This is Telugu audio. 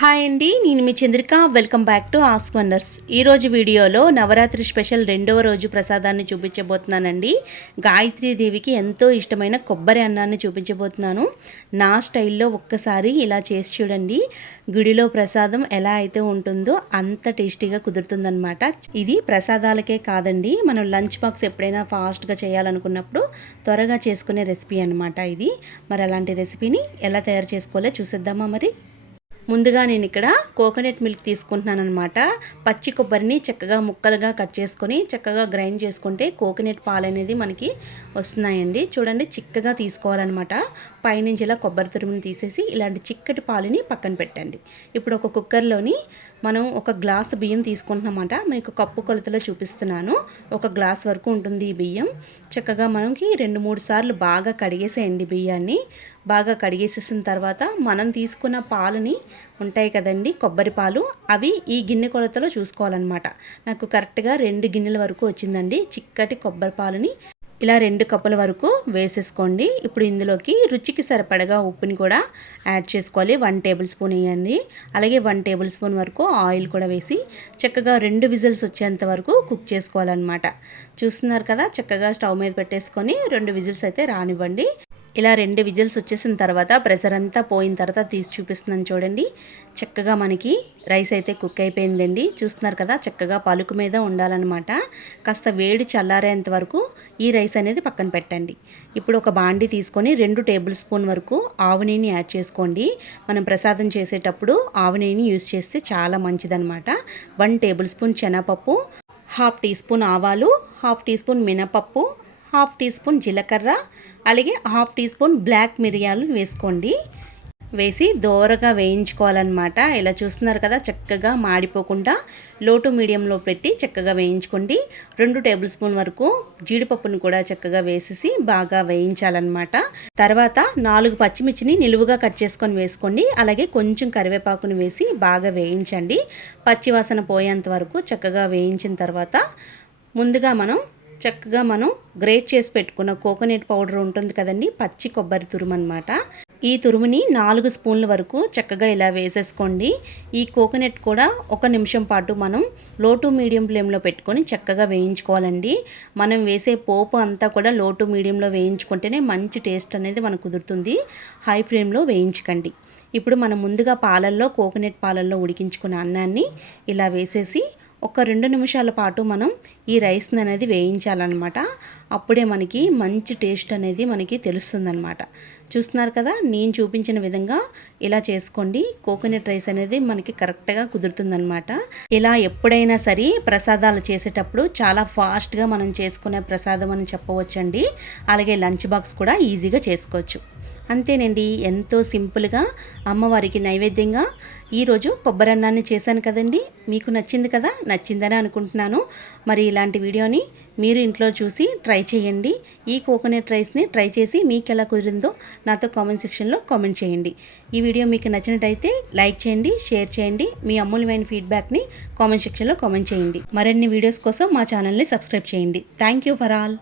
హాయ్ అండి, నేను మీ Chandrika. Welcome back to Ask Wonders. ఈరోజు వీడియోలో నవరాత్రి స్పెషల్ రెండవ రోజు ప్రసాదాన్ని చూపించబోతున్నానండి. గాయత్రీదేవికి ఎంతో ఇష్టమైన కొబ్బరి అన్నాన్ని చూపించబోతున్నాను. నా స్టైల్లో ఒక్కసారి ఇలా చేసి చూడండి. గుడిలో ప్రసాదం ఎలా అయితే ఉంటుందో అంత టేస్టీగా కుదురుతుందనమాట. ఇది ప్రసాదాలకే కాదండి, మనం లంచ్ బాక్స్ ఎప్పుడైనా ఫాస్ట్గా చేయాలనుకున్నప్పుడు త్వరగా చేసుకునే రెసిపీ అనమాట ఇది. మరి అలాంటి రెసిపీని ఎలా తయారు చేసుకోవాలో చూసేద్దామా మరి. ముందుగా నేను ఇక్కడ కోకోనట్ మిల్క్ తీసుకుంటున్నాను అనమాట. పచ్చి కొబ్బరిని చక్కగా ముక్కలుగా కట్ చేసుకొని చక్కగా గ్రైండ్ చేసుకుంటే కోకోనట్ పాలు అనేది మనకి వస్తున్నాయండి. చూడండి, చిక్కగా తీసుకోవాలన్నమాట. పైనుంచి ఇలా కొబ్బరి తురుముని తీసేసి ఇలాంటి చిక్కటి పాలుని పక్కన పెట్టండి. ఇప్పుడు ఒక కుక్కర్లోని మనం ఒక గ్లాసు బియ్యం తీసుకుంటున్నామాట. మీకు కప్పు కొలతలో చూపిస్తున్నాను. ఒక గ్లాస్ వరకు ఉంటుంది ఈ బియ్యం. చక్కగా మనకి 2-3 సార్లు బాగా కడిగేసేయండి బియ్యాన్ని. బాగా కడిగేసేసిన తర్వాత మనం తీసుకున్న పాలని ఉంటాయి కదండి, కొబ్బరి పాలు, అవి ఈ గిన్నె కొలతలో చూసుకోవాలన్నమాట. నాకు కరెక్ట్గా 2 గిన్నెల వరకు వచ్చిందండి చిక్కటి కొబ్బరి పాలని. ఇలా 2 కప్పుల వరకు వేసేసుకోండి. ఇప్పుడు ఇందులోకి రుచికి సరిపడగా ఉప్పుని కూడా యాడ్ చేసుకోవాలి. 1 టేబుల్ స్పూన్ వేయండి. అలాగే 1 టేబుల్ స్పూన్ వరకు ఆయిల్ కూడా వేసి చక్కగా 2 విజిల్స్ వచ్చేంత వరకు కుక్ చేసుకోవాలన్నమాట. చూస్తున్నారు కదా, చక్కగా స్టవ్ మీద పెట్టేసుకొని 2 విజిల్స్ అయితే రానివ్వండి. ఇలా 2 విజిల్స్ వచ్చేసిన తర్వాత ప్రెషర్ అంతా పోయిన తర్వాత తీసి చూపిస్తున్నాను చూడండి. చక్కగా మనకి రైస్ అయితే కుక్ అయిపోయిందండి. చూస్తున్నారు కదా, చక్కగా పలుకు మీద ఉండాలన్నమాట. కాస్త వేడి చల్లారేంత వరకు ఈ రైస్ అనేది పక్కన పెట్టండి. ఇప్పుడు ఒక బాండి తీసుకొని 2 టేబుల్ స్పూన్ వరకు ఆవు నెయ్యిని యాడ్ చేసుకోండి. మనం ప్రసాదం చేసేటప్పుడు ఆవు నెయ్యిని యూజ్ చేస్తే చాలా మంచిదన్నమాట. 1 టేబుల్ స్పూన్ శనగపప్పు, 1/2 టీ స్పూన్ ఆవాలు, 1/2 టీ స్పూన్ మినపప్పు, 1/2 టీ స్పూన్ జీలకర్ర, అలాగే 1/2 టీ స్పూన్ బ్లాక్ మిరియాలు వేసుకోండి. వేసి దోరగా వేయించుకోవాలన్నమాట. ఇలా చూస్తున్నారు కదా, చక్కగా మాడిపోకుండా లో టు మీడియంలో పెట్టి చక్కగా వేయించుకోండి. 2 టేబుల్ స్పూన్ వరకు జీడిపప్పును కూడా చక్కగా వేసేసి బాగా వేయించాలన్నమాట. తర్వాత 4 పచ్చిమిర్చిని నిలువుగా కట్ చేసుకొని వేసుకోండి. అలాగే కొంచెం కరివేపాకుని వేసి బాగా వేయించండి. పచ్చివాసన పోయేంత వరకు చక్కగా వేయించిన తర్వాత ముందుగా మనం గ్రేట్ చేసి పెట్టుకున్న కోకోనట్ పౌడర్ ఉంటుంది కదండి, పచ్చి కొబ్బరి తురుము అనమాట. ఈ తురుముని 4 స్పూన్ల వరకు చక్కగా ఇలా వేసేసుకోండి. ఈ కోకోనట్ కూడా 1 నిమిషం పాటు మనం లో టు మీడియం ఫ్లేమ్లో పెట్టుకొని చక్కగా వేయించుకోవాలండి. మనం వేసే పోపు అంతా కూడా లో టు మీడియంలో వేయించుకుంటేనే మంచి టేస్ట్ అనేది మనకు కుదురుతుంది. హై ఫ్లేమ్లో వేయించకండి. ఇప్పుడు మనం ముందుగా కోకోనట్ పాలల్లో ఉడికించుకున్న అన్నాన్ని ఇలా వేసేసి ఒక 2 నిమిషాల పాటు మనం ఈ రైస్ని అనేది వేయించాలన్నమాట. అప్పుడే మనకి మంచి టేస్ట్ అనేది మనకి తెలుస్తుందన్నమాట. చూస్తున్నారు కదా, నేను చూపించిన విధంగా ఇలా చేసుకోండి. కోకోనట్ రైస్ అనేది మనకి కరెక్ట్గా కుదురుతుందన్నమాట. ఇలా ఎప్పుడైనా సరే ప్రసాదాలు చేసేటప్పుడు చాలా ఫాస్ట్గా మనం చేసుకునే ప్రసాదం అని చెప్పవచ్చండి. అలాగే లంచ్ బాక్స్ కూడా ఈజీగా చేసుకోవచ్చు. అంతేనండి, ఎంతో సింపుల్గా అమ్మవారికి నైవేద్యంగా ఈరోజు కొబ్బరి అన్నాన్ని చేశాను కదండి. మీకు నచ్చింది కదా, నచ్చిందని అనుకుంటున్నాను. మరి ఇలాంటి వీడియోని మీరు ఇంట్లో చూసి ట్రై చేయండి. ఈ కోకోనట్ రైస్ని ట్రై చేసి మీకు ఎలా కుదిరిందో నాతో కామెంట్ సెక్షన్లో కామెంట్ చేయండి. ఈ వీడియో మీకు నచ్చినట్టయితే లైక్ చేయండి, షేర్ చేయండి. మీ అమూల్యమైన ఫీడ్బ్యాక్ని కామెంట్ సెక్షన్లో కామెంట్ చేయండి. మరిన్ని వీడియోస్ కోసం మా ఛానల్ని సబ్స్క్రైబ్ చేయండి. Thank you for all.